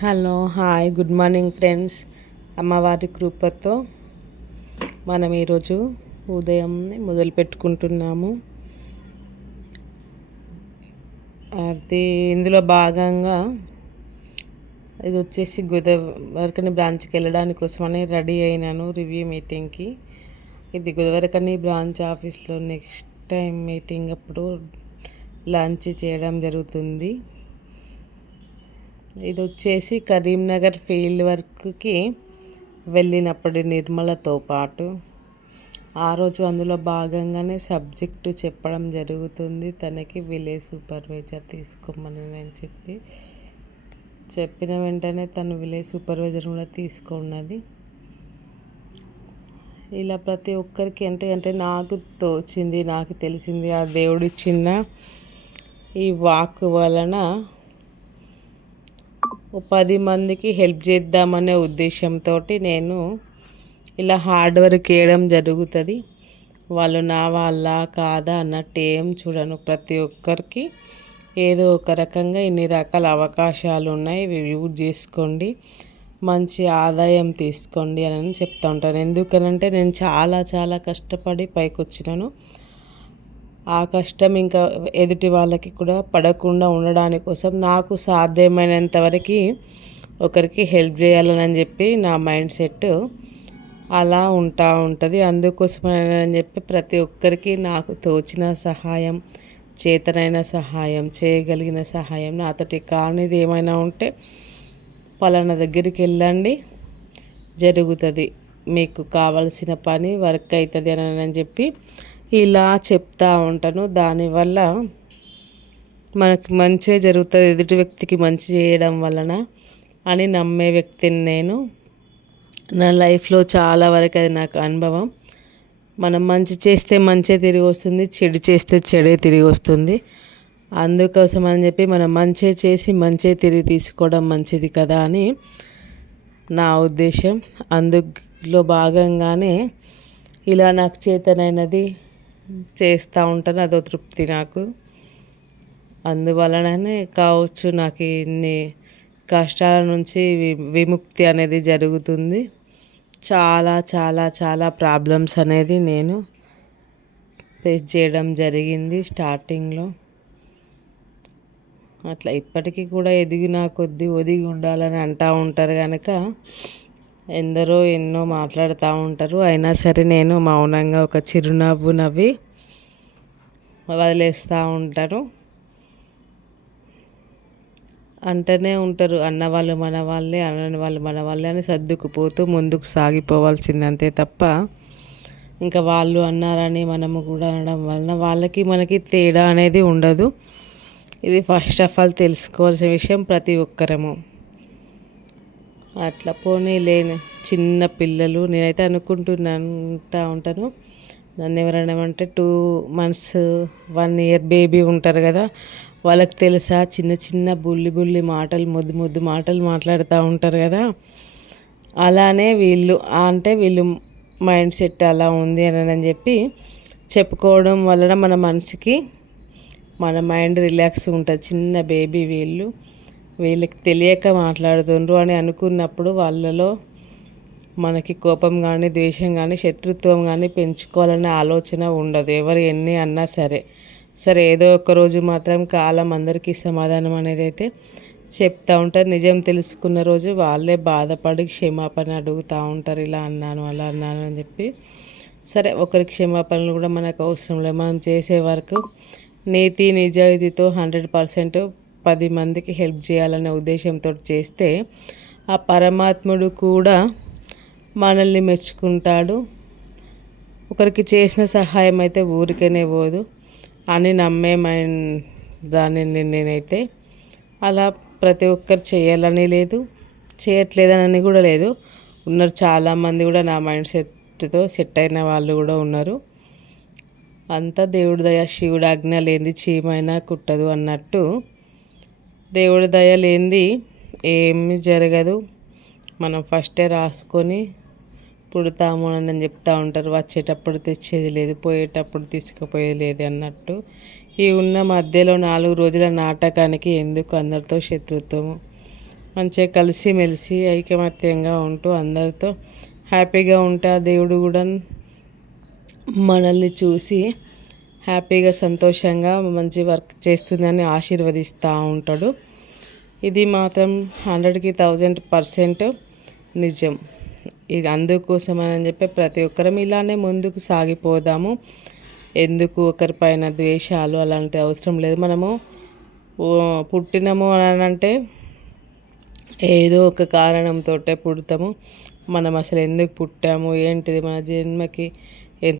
Hello hi good morning friends. అమ్మవారి కృపతో మనం ఈరోజు ఉదయం మొదలు పెట్టుకుంటున్నాము. అది ఇందులో భాగంగా ఇది వచ్చేసి గోదావరికని బ్రాంచ్కి వెళ్ళడానికి కోసమని రెడీ అయినాను రివ్యూ మీటింగ్కి. ఇది గోదావరికని బ్రాంచ్ ఆఫీస్లో నెక్స్ట్ టైం మీటింగ్ అప్పుడు లంచ్ చేయడం జరుగుతుంది. ఇది వచ్చేసి కరీంనగర్ ఫీల్డ్ వర్క్కి వెళ్ళినప్పుడు నిర్మలతో పాటు ఆ రోజు అందులో భాగంగానే సబ్జెక్టు చెప్పడం జరుగుతుంది. తనకి విలేజ్ సూపర్వైజర్ తీసుకోమని నేను చెప్పిన వెంటనే తను విలేజ్ సూపర్వైజర్ కూడా తీసుకున్నది. ఇలా ప్రతి ఒక్కరికి అంటే నాకు తోచింది, నాకు తెలిసింది ఆ దేవుడిచ్చిన ఈ వాక్ వలన 10 మందికి హెల్ప్ చేద్దామనే ఉద్దేశంతో నేను ఇలా హార్డ్ వర్క్ చేయడం జరుగుతుంది. వాళ్ళు నా వాళ్ళ కాదా అన్నట్టు ఏం చూడను. ప్రతి ఒక్కరికి ఏదో ఒక రకంగా ఇన్ని రకాల అవకాశాలు ఉన్నాయి, ఇవి యూజ్ చేసుకోండి, మంచి ఆదాయం తీసుకోండి అని చెప్తూ ఉంటాను. ఎందుకనంటే నేను చాలా చాలా కష్టపడి పైకి వచ్చినాను. ఆ కష్టం ఇంకా ఎదుటి వాళ్ళకి కూడా పడకుండా ఉండడాని కోసం నాకు సాధ్యమైనంత వరకు ఒకరికి హెల్ప్ చేయాలని చెప్పి నా మైండ్ సెట్ అలా ఉంటుంది. అందుకోసమని చెప్పి ప్రతి ఒక్కరికి నాకు తోచిన సహాయం, చేతనైన సహాయం, చేయగలిగిన సహాయం, నాతోటి కానిది ఏమైనా ఉంటే పలానా దగ్గరికి వెళ్ళండి, జరుగుతుంది, మీకు కావలసిన పని వర్క్ అవుతుంది అని చెప్పి ఇలా చెప్తూ ఉంటాను. దానివల్ల మనకి మంచిగా జరుగుతుంది, ఎదుటి వ్యక్తికి మంచి చేయడం వలన అని నమ్మే వ్యక్తిని నేను. నా లైఫ్లో చాలా వరకు అది నాకు అనుభవం. మనం మంచి చేస్తే మంచి తిరిగి వస్తుంది, చెడు చేస్తే చెడే తిరిగి వస్తుంది. అందుకోసం అని చెప్పి మనం మంచి చేసి మంచి తిరిగి తీసుకోవడం మంచిది కదా అని నా ఉద్దేశం. అందులో భాగంగానే ఇలా నాకు చేతనైనది చేస్తూ ఉంటాను. అదో తృప్తి నాకు. అందువలననే కావచ్చు నాకు ఇన్ని కష్టాల నుంచి విముక్తి అనేది జరుగుతుంది. చాలా చాలా చాలా ప్రాబ్లమ్స్ అనేది నేను ఫేస్ చేయడం జరిగింది స్టార్టింగ్లో. అట్లా ఇప్పటికీ కూడా ఎదిగిన కొద్దీ ఒదిగి ఉండాలని అంటూ ఉంటారు కనుక ఎందరో ఎన్నో మాట్లాడుతూ ఉంటారు. అయినా సరే నేను మౌనంగా ఒక చిరునవ్వు నవ్వి వదిలేస్తూ ఉంటారు. అంటనే ఉంటారు అన్నవాళ్ళు మన వాళ్ళే, అన్నని వాళ్ళు మన వాళ్ళే అని సర్దుకుపోతూ ముందుకు సాగిపోవాల్సింది అంతే తప్ప ఇంకా వాళ్ళు అన్నారని మనము కూడా అనడం వలన వాళ్ళకి మనకి తేడా అనేది ఉండదు. ఇది ఫస్ట్ ఆఫ్ ఆల్ తెలుసుకోవాల్సిన విషయం ప్రతి ఒక్కరము. అట్లా పోనీ లేని చిన్న పిల్లలు నేనైతే ఉంటాను. నన్ను ఎవరైనా అంటే 2 months 1 year బేబీ ఉంటారు కదా, వాళ్ళకి తెలుసా చిన్న చిన్న బుల్లి మాటలు, ముద్దు మాటలు మాట్లాడుతూ ఉంటారు కదా. అలానే వీళ్ళు వీళ్ళు మైండ్ సెట్ అలా ఉంది అని చెప్పి చెప్పుకోవడం వలన మన మనసుకి మన మైండ్ రిలాక్స్ ఉంటుంది. చిన్న బేబీ వీళ్ళకి తెలియక మాట్లాడుతుండ్రు అని అనుకున్నప్పుడు వాళ్ళలో మనకి కోపం కానీ, ద్వేషం కానీ, శత్రుత్వం కానీ పెంచుకోవాలనే ఆలోచన ఉండదు. ఎవరు ఎన్ని అన్నా సరే ఏదో ఒక రోజు మాత్రం కాలం అందరికీ సమాధానం అనేది అయితే చెప్తూ ఉంటారు. నిజం తెలుసుకున్న రోజు వాళ్ళే బాధపడి క్షమాపణ అడుగుతూ ఉంటారు. ఇలా అన్నాను, అలా అన్నాను అని చెప్పి. సరే ఒకరికి క్షమాపణలు కూడా మనకు అవసరం లేదు. మనం చేసే వరకు నీతి నిజాయితీతో 100% 10 మందికి హెల్ప్ చేయాలనే ఉద్దేశంతో చేస్తే ఆ పరమాత్ముడు కూడా మనల్ని మెచ్చుకుంటాడు. ఒకరికి చేసిన సహాయం అయితే ఊరికనే పోదు అని నమ్మే దాన్ని నేనైతే అలా ప్రతి ఒక్కరు చేయాలని లేదు, చేయట్లేదని కూడా లేదు. ఉన్నారు చాలామంది కూడా నా మైండ్ సెట్తో సెట్ అయిన వాళ్ళు కూడా ఉన్నారు. అంతా దేవుడి దయ, శివుడు ఆజ్ఞ లేనిది చీమైనా కుట్టదు అన్నట్టు దేవుడి దయ లేనిది ఏమీ జరగదు. మనం ఫస్టే రాసుకొని పుడతాము అని చెప్తూ ఉంటారు. వచ్చేటప్పుడు తెచ్చేది లేదు, పోయేటప్పుడు తీసుకుపోయేది లేదు అన్నట్టు. ఈ ఉన్న మధ్యలో 4 రోజుల నాటకానికి ఎందుకు అందరితో శత్రుత్వము? మంచిగా కలిసిమెలిసి ఐకమత్యంగా ఉంటూ అందరితో హ్యాపీగా ఉంటే ఆ దేవుడు కూడా మనల్ని చూసి హ్యాపీగా సంతోషంగా మంచి వర్క్ చేస్తుందని ఆశీర్వదిస్తూ ఉంటాడు. ఇది మాత్రం 100కి 1000% నిజం. ఇది అందుకోసం అని చెప్పి ప్రతి ఒక్కరం ఇలానే ముందుకు సాగిపోదాము. ఎందుకు ఒకరిపైన ద్వేషాలు అలాంటి అవసరం లేదు. మనము పుట్టినము అని అంటే ఏదో ఒక కారణంతో పుడతాము. మనం అసలు ఎందుకు పుట్టాము, ఏంటిది, మన జన్మకి